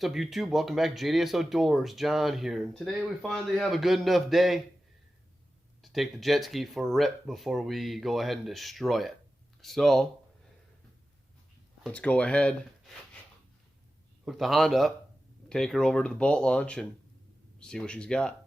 What's up, YouTube? Welcome back to JDS Outdoors. John here. And today we finally have a good enough day to take the jet ski for a rip before we go ahead and destroy it. So, let's go ahead, hook the Honda up, take her over to the boat launch, and see what she's got.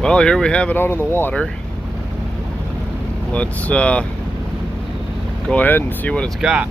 Well, here we have it out on the water. Let's go ahead and see what it's got.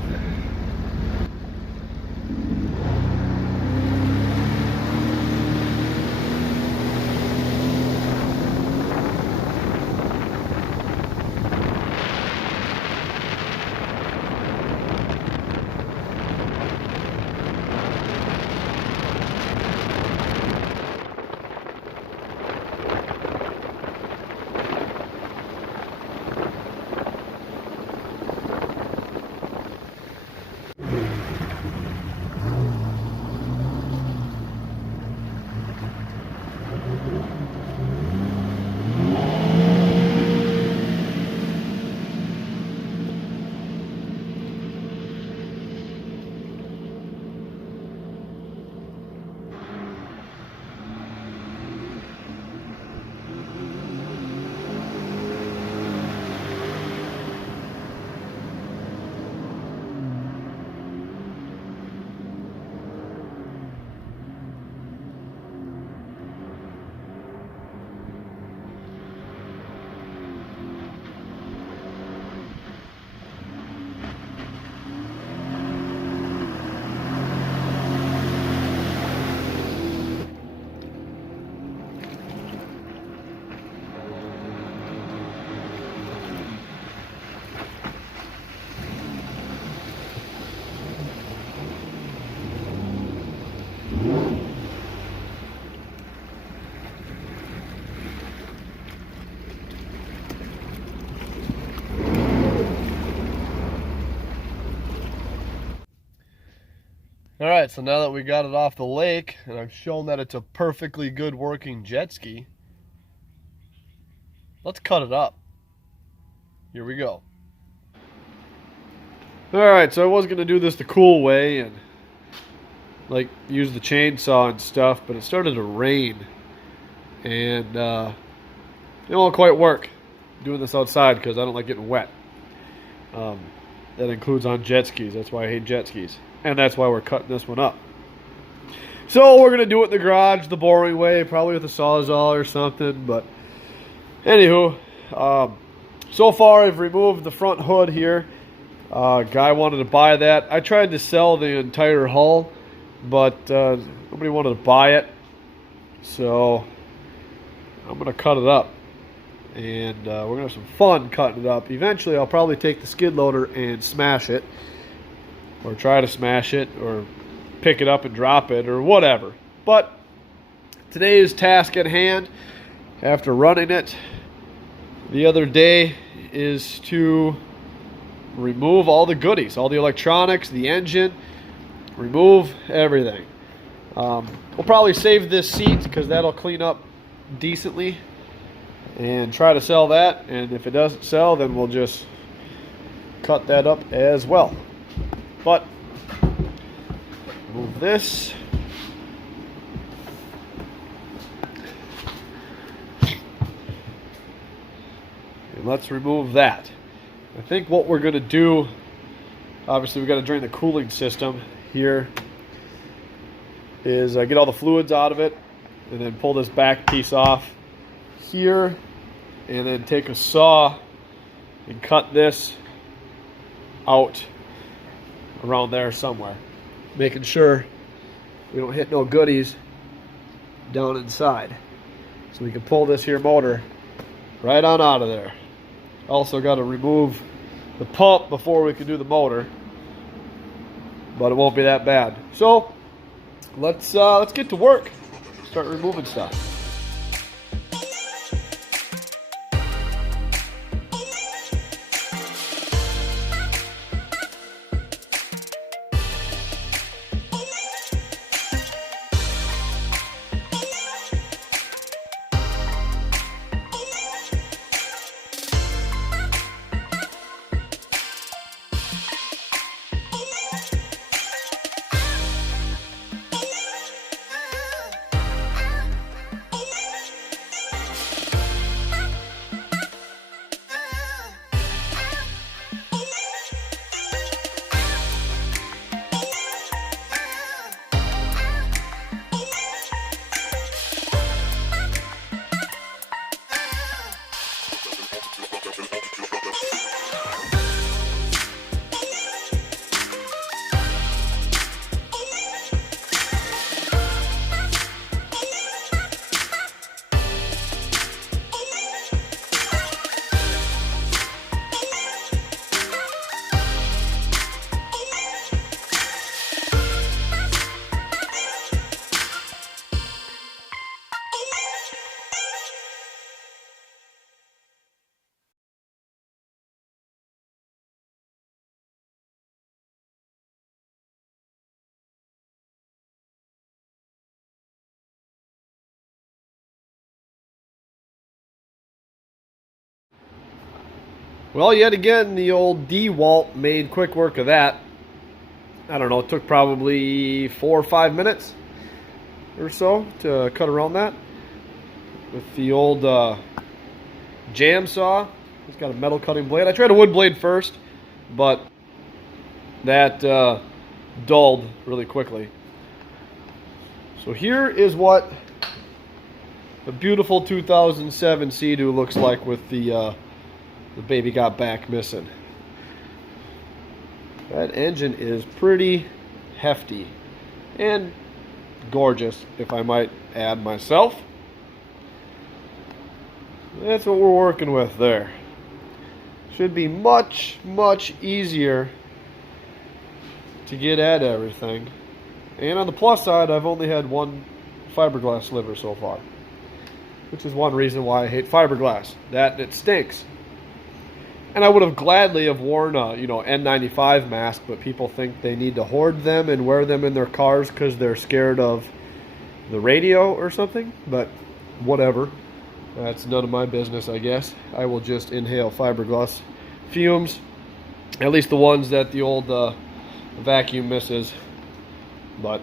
Alright, so now that we got it off the lake, and I've shown that it's a perfectly good working jet ski, let's cut it up. Here we go. Alright, so I was going to do this the cool way and like use the chainsaw and stuff, but it started to rain. And it won't quite work doing this outside because I don't like getting wet. That includes on jet skis. That's why I hate jet skis. And that's why we're cutting this one up. So we're going to do it in the garage the boring way, probably with a Sawzall or something. But anywho, so far I've removed the front hood here. Guy wanted to buy that. I tried to sell the entire hull, but nobody wanted to buy it. So I'm going to cut it up. And we're going to have some fun cutting it up. Eventually I'll probably take the skid loader and smash it. Or try to smash it, or pick it up and drop it, or whatever. But today's task at hand, after running it the other day, is to remove all the goodies, all the electronics, the engine, remove everything. We'll probably save this seat because that'll clean up decently, and try to sell that. And if it doesn't sell, then we'll just cut that up as well. But move this. And let's remove that. I think what we're going to do, obviously we've got to drain the cooling system here, is get all the fluids out of it and then pull this back piece off here and then take a saw and cut this out around there somewhere, making sure we don't hit no goodies down inside. So we can pull this here motor right on out of there. Also got to remove the pump before we can do the motor, but it won't be that bad. So let's get to work. Start removing stuff. Well, yet again, the old DeWalt made quick work of that. I don't know, it took probably 4 or 5 minutes or so to cut around that. With the old jam saw, it's got a metal cutting blade. I tried a wood blade first, but that dulled really quickly. So here is what the beautiful 2007 Sea-Doo looks like with the baby got back missing. That engine is pretty hefty and gorgeous, if I might add myself. That's what we're working with there. Should be much, much easier to get at everything. And on the plus side, I've only had one fiberglass sliver so far, which is one reason why I hate fiberglass. That and it stinks. And I would have gladly have worn a N95 mask, but people think they need to hoard them and wear them in their cars because they're scared of the radio or something. But whatever. That's none of my business, I guess. I will just inhale fiberglass fumes, at least the ones that the old vacuum misses. But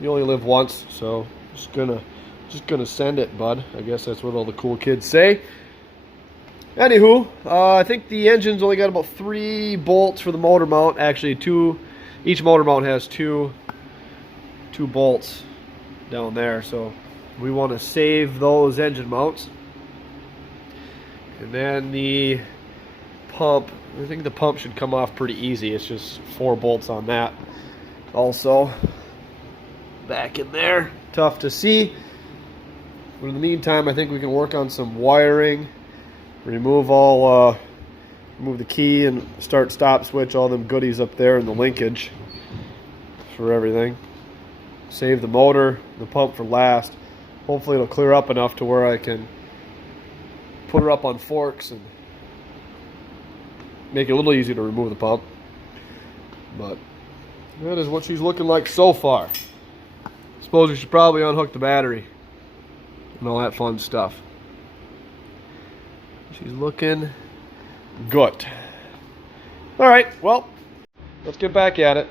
you only live once, so just gonna send it, bud. I guess that's what all the cool kids say. Anywho, I think the engine's only got about 3 bolts for the motor mount. Actually, 2. Each motor mount has two bolts down there, so we want to save those engine mounts. And then the pump, I think the pump should come off pretty easy. It's just 4 bolts on that. Also, back in there, tough to see. But in the meantime, I think we can work on some wiring. Remove the key and start-stop switch, all them goodies up there, and the linkage for everything. Save the motor, the pump for last. Hopefully it'll clear up enough to where I can put her up on forks and make it a little easier to remove the pump. But that is what she's looking like so far. Suppose we should probably unhook the battery and all that fun stuff. She's looking good. All right, well, let's get back at it.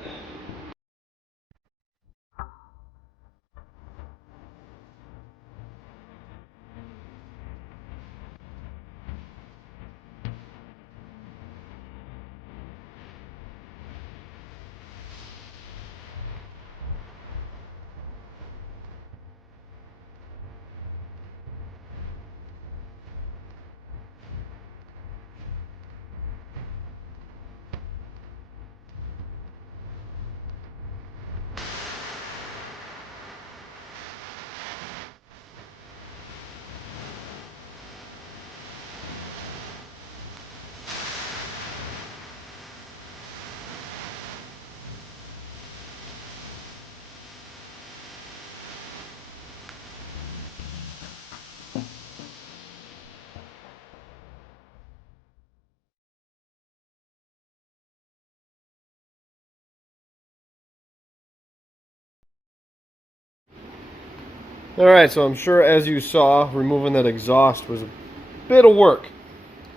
Alright, so I'm sure as you saw, removing that exhaust was a bit of work.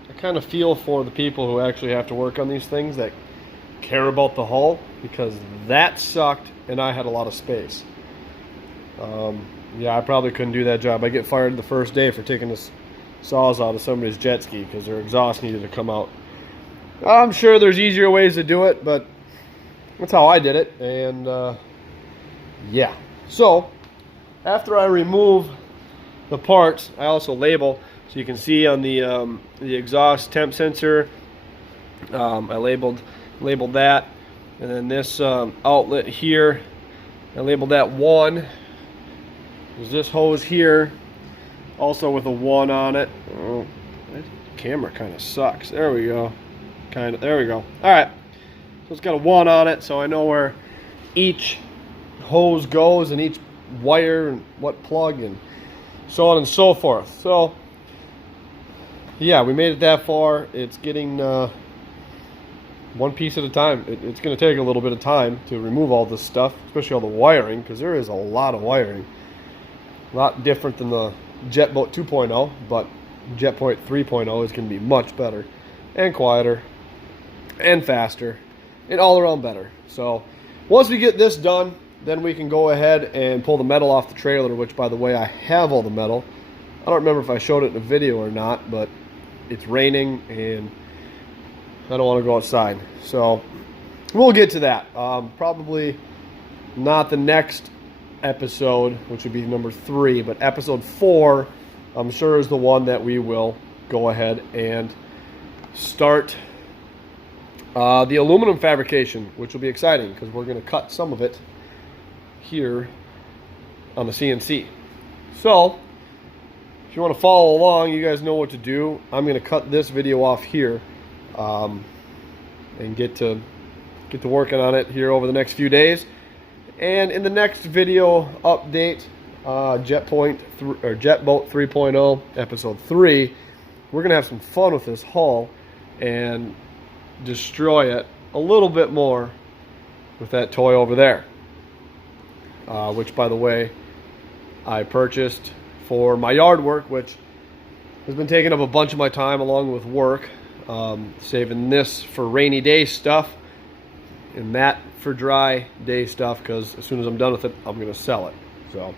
I kind of feel for the people who actually have to work on these things that care about the hull, because that sucked and I had a lot of space. Yeah, I probably couldn't do that job. I get fired the first day for taking the saws out of somebody's jet ski because their exhaust needed to come out. I'm sure there's easier ways to do it, but that's how I did it. And yeah, so after I remove the parts, I also label, so you can see on the exhaust temp sensor, I labeled that, and then this outlet here, I labeled that 1. There's this hose here, also with a 1 on it. Oh, that camera kind of sucks. There we go. There we go. All right, so it's got a 1 on it, so I know where each hose goes and each wire and what plug and so on and so forth. So yeah, we made it that far. It's getting one piece at a time. It's going to take a little bit of time to remove all this stuff, especially all the wiring, because there is a lot of wiring. A lot different than the Jet Boat 2.0, but Jet Boat 3.0 is going to be much better and quieter and faster and all around better. So once we get this done, then we can go ahead and pull the metal off the trailer, which, by the way, I have all the metal. I don't remember if I showed it in a video or not, but it's raining and I don't want to go outside. So we'll get to that. Probably not the next episode, which would be number 3, but episode 4, I'm sure, is the one that we will go ahead and start the aluminum fabrication, which will be exciting because we're going to cut some of it here on the CNC. So if you want to follow along, you guys know what to do. I'm going to cut this video off here and get to working on it here over the next few days. And in the next video update, Jet Boat 3.0 episode 3, we're gonna have some fun with this hull and destroy it a little bit more with that toy over there, which, by the way, I purchased for my yard work, which has been taking up a bunch of my time along with work. Saving this for rainy day stuff and that for dry day stuff, because as soon as I'm done with it, I'm going to sell it. So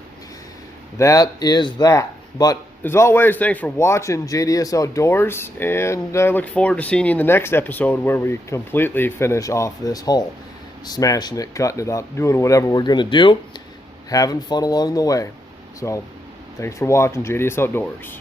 that is that. But as always, thanks for watching JDS Outdoors, and I look forward to seeing you in the next episode where we completely finish off this hull, smashing it, cutting it up, doing whatever we're going to do, having fun along the way. So thanks for watching JDS Outdoors.